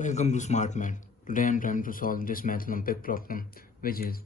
Welcome to Smart Math. Today I am trying to solve this math Olympiad problem, which is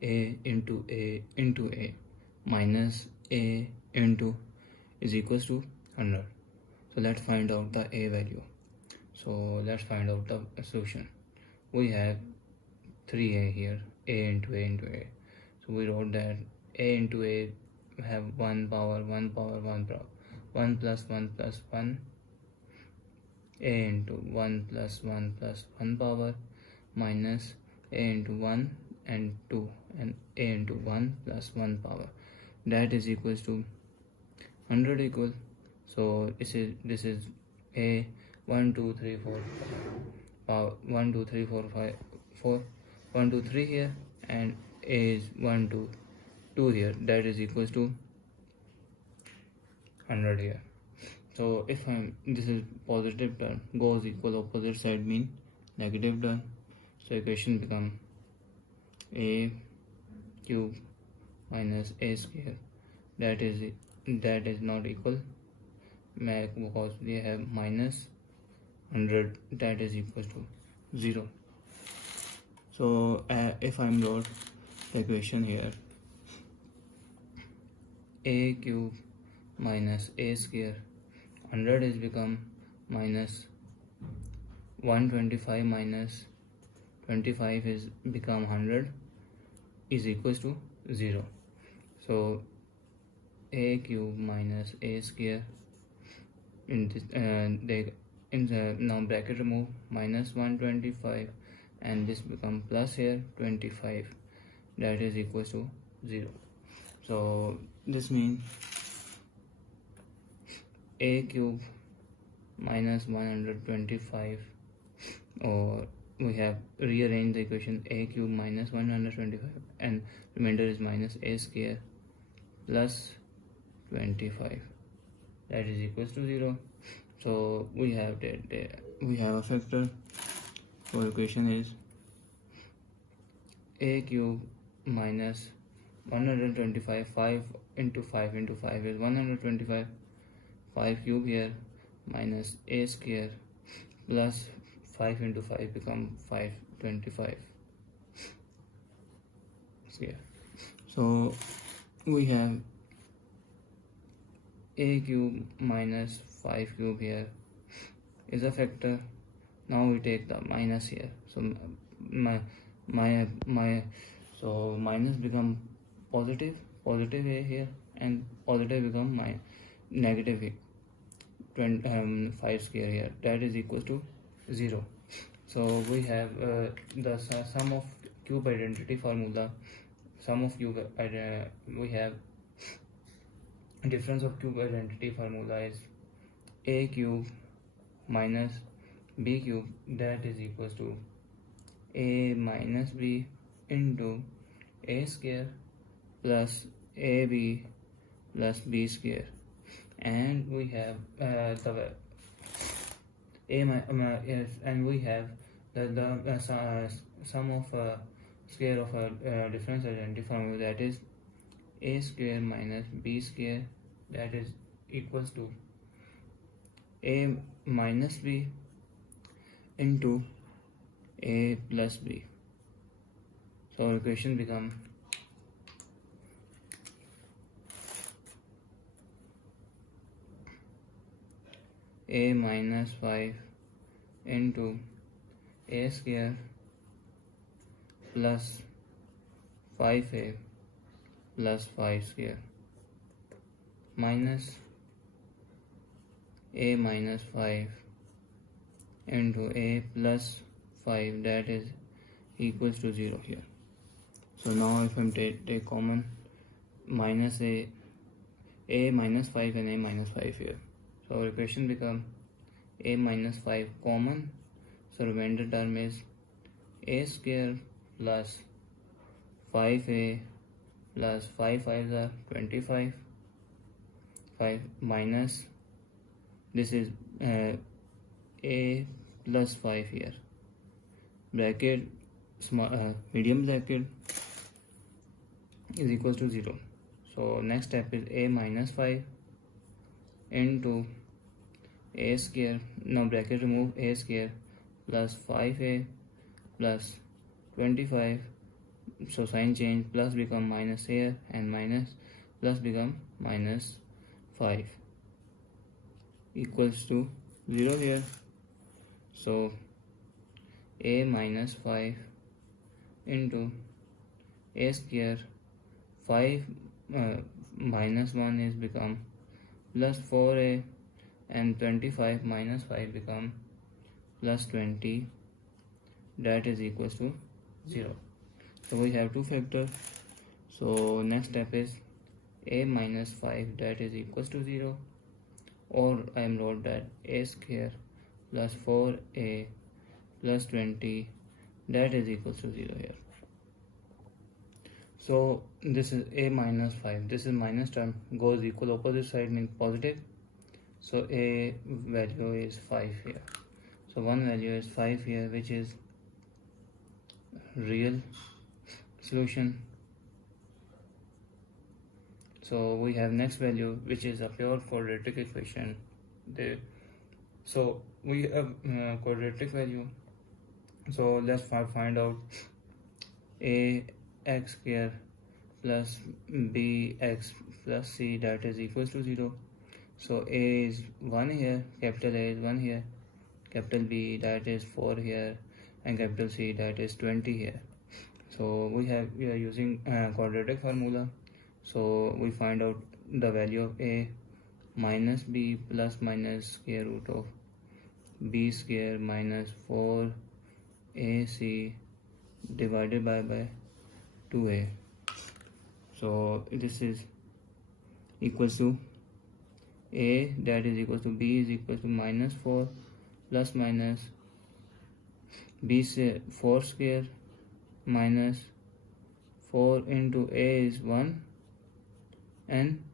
a into a minus a into is equals to 100. So let's find out the a value. So let's find out the solution. We have 3a here, a into a into a. So we wrote that a into a have 1 power 1 power 1 power 1 plus 1 plus 1 a into 1 plus 1 plus 1 power minus a into 1 and 2 and a into 1 plus 1 power, that is equals to 100 equal. So this is a 1 2 3 4 power 1 2 3 4 5 4 1 2 3 here, and a is 1 2 2 here, that is equals to 100 here. So if this is positive term goes equal opposite side mean negative term. So equation become a cube minus a square, that is not equal because we have minus 100, that is equals to 0. So if I'm wrote the equation here, a cube minus a square 100 is become minus 125 minus 25 is become 100 is equals to 0. So a cube minus a square in this now bracket remove minus 125 and this become plus here 25, that is equals to 0. So this means a cube minus 125, or we have rearranged the equation a cube minus 125 and remainder is minus a square plus 25, that is equals to 0. So we have a factor. So equation is a cube minus 125, 5 into 5 into 5 is 125, 5 cube here minus a square plus 5 into 5 become 525 square. So we have a cube minus 5 cube here is a factor. Now we take the minus here. So so minus become positive a here, and positive become negative a. 5 square here, that is equals to 0. So we have the sum of cube identity formula. We have difference of cube identity formula is a cube minus b cube, that is equals to a minus b into a square plus ab plus b square, and we have and we have the sum of square of a difference identity formula, that is a square minus b square, that is equals to a minus b into a plus b. So our equation become a minus 5 into a square plus 5a plus 5 square minus a minus 5 into a plus 5, that is equals to 0 here. So now if I take common minus a minus 5 and a minus 5 here, so our equation become a minus 5 common, so remainder term is a square plus 5a plus 5 5s are 25, 5 minus this is a plus 5 here, bracket medium bracket is equals to 0. So next step is a minus 5 into a square, now bracket remove a square plus 5a plus 25. So sign change, plus become minus here and minus plus become minus 5 equals to 0 here. So a minus 5 into a square, 5 minus 1 is become plus 4a, and 25 minus 5 become plus 20, that is equals to 0. So we have two factors. So next step is a minus 5, that is equals to 0, or I am wrote that a square plus 4a plus 20, that is equals to 0 here. So this is a minus 5, this is minus term, goes equal opposite side means positive. So a value is 5 here. So one value is 5 here, which is real solution. So we have next value, which is a pure quadratic equation. So we have quadratic value. So let's find out a x square plus bx plus c, that is equals to 0. So a is 1 here, capital A is 1 here, capital B, that is 4 here, and capital C, that is 20 here. So we are using quadratic formula. So we find out the value of a minus b plus minus square root of b square minus 4ac divided by 2a. So this is equals to a, that is equals to b is equals to minus 4 plus minus b 4 square minus 4 into a is 1 and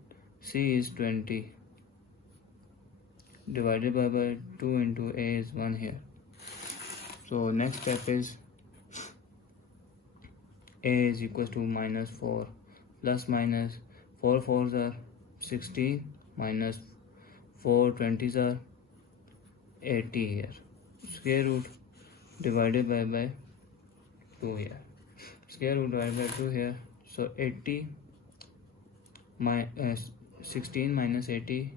c is 20 divided by 2 into a is 1 here. So next step is a is equals to minus 4 plus minus 4 4s are 16 minus 4 20s are 80 here, square root divided by 2 here, square root divided by 2 here. So 80 16 minus 80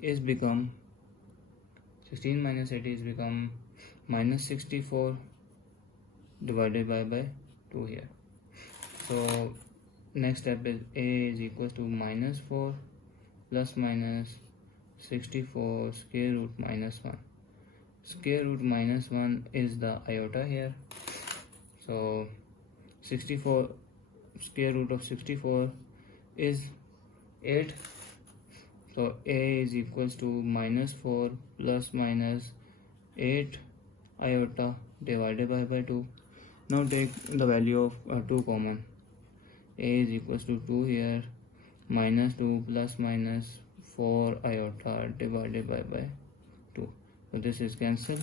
is become 16 minus 80 is become minus 64 divided by 2 here. So next step is a is equals to minus 4 plus minus 64 square root minus 1. Square root minus 1 is the iota here. So 64 square root of 64 is 8. So a is equals to minus 4 plus minus 8 iota divided by 2. Now take the value of 2 common. A is equals to 2 here, minus 2 plus minus 4 iota divided by 2. So this is cancelled.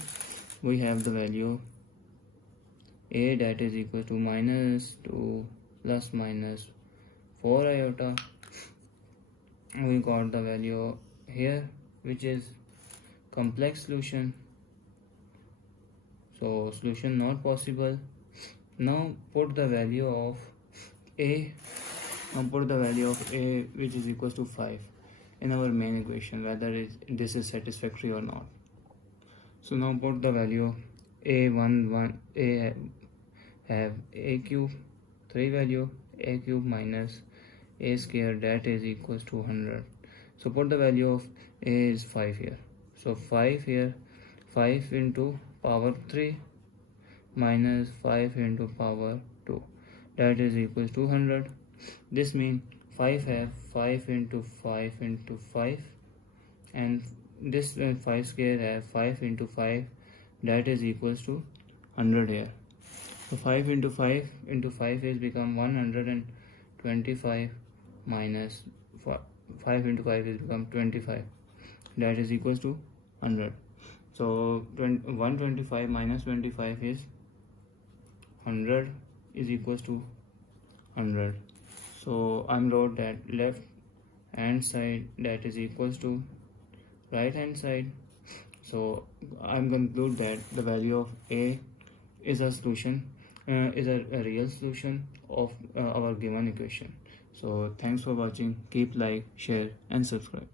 We have the value a, that is equal to minus 2 plus minus 4 iota. We got the value here, which is complex solution. So solution not possible. Now put the value of a, which is equals to 5 in our main equation, whether this is satisfactory or not. So now put the value a have a cube, 3 value a cube minus a square, that is equals to 100. So put the value of a is 5 here. So 5 here, 5 into power 3 minus 5 into power 2, that is equals to 100. This means 5 have 5 into 5 into 5, and this 5 square have 5 into 5, that is equals to 100 here. So 5 into 5 into 5 is become 125 minus 5 into 5 is become 25, that is equals to 100. So 125 minus 25 is 100 is equals to 100. So I'm wrote that left hand side, that is equals to right hand side. So I'm conclude that the value of a is a solution, is a real solution of our given equation. So thanks for watching. Keep like, share and subscribe.